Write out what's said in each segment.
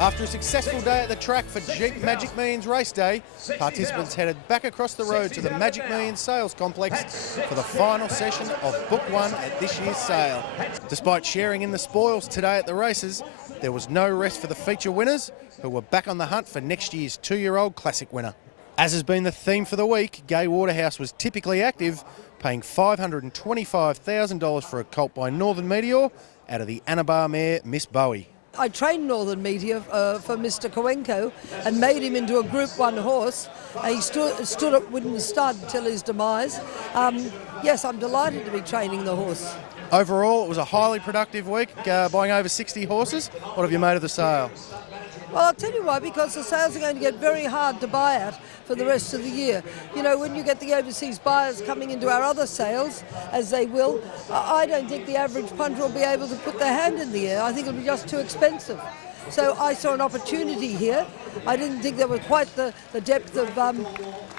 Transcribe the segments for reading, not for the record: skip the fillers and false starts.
After a successful day at the track for Jeep Magic Millions Race Day, participants headed back across the road to the Magic Millions Sales Complex for the final session of Book 1 at this year's sale. Despite sharing in the spoils today at the races, there was no rest for the feature winners, who were back on the hunt for next year's 2-year-old classic winner. As has been the theme for the week, Gai Waterhouse was typically active, paying $525,000 for a colt by Northern Meteor out of the Anabar mare Miss Bowie. I trained Northern Meteor for Mr. Kowenko and made him into a Group 1 horse. He stood up, wouldn't stud till his demise. Yes, I'm delighted to be training the horse. Overall, it was a highly productive week, buying over 60 horses. What have you made of the sale? Well, I'll tell you why, because the sales are going to get very hard to buy at for the rest of the year. You know, when you get the overseas buyers coming into our other sales, as they will, I don't think the average punter will be able to put their hand in the air. I think it'll be just too expensive. So I saw an opportunity here. I didn't think there was quite the depth of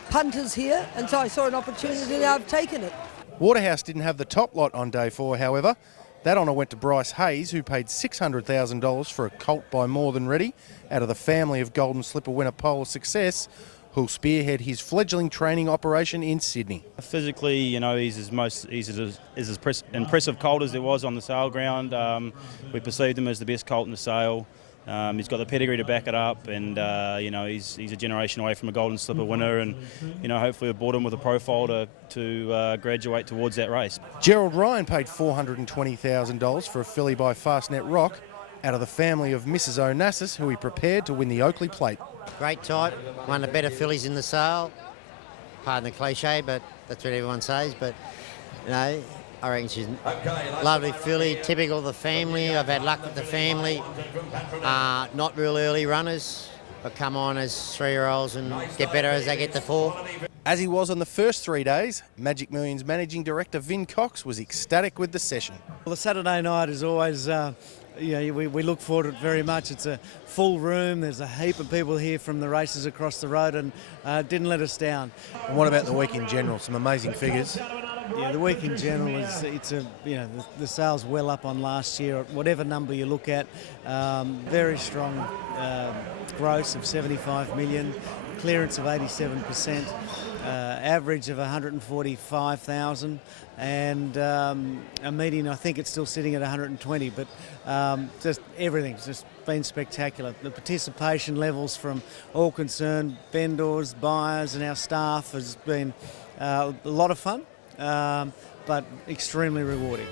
punters here, and so I saw an opportunity and I've taken it. Waterhouse didn't have the top lot on day 4, however. That honour went to Bryce Hayes, who paid $600,000 for a colt by More Than Ready out of the family of Golden Slipper winner Polar Success, who'll spearhead his fledgling training operation in Sydney. Physically, you know, he's as impressive colt as there was on the sale ground. We perceived him as the best colt in the sale. He's got the pedigree to back it up, and you know, he's a generation away from a Golden Slipper winner, and you know, hopefully we've brought him with a profile to graduate towards that race. Gerald Ryan paid $420,000 for a filly by Fastnet Rock out of the family of Mrs. Onassis, who he prepared to win the Oakley Plate. Great type, one of the better fillies in the sale. Pardon the cliche, but that's what everyone says. But you know, I reckon she's a lovely filly, typical of the family. I've had luck with the family. Not real early runners, but come on as 3-year-olds and get better as they get to 4. As he was on the first 3 days, Magic Millions Managing Director Vin Cox was ecstatic with the session. Well, the Saturday night is always, we look forward to it very much. It's a full room, there's a heap of people here from the races across the road, and didn't let us down. And what about the week in general? Some amazing figures. Yeah, the week in general the sales well up on last year. Whatever number you look at, very strong gross of 75 million, clearance of 87%, average of 145,000, and a median. I think it's still sitting at 120. But just everything's just been spectacular. The participation levels from all concerned vendors, buyers, and our staff has been a lot of fun. But extremely rewarding.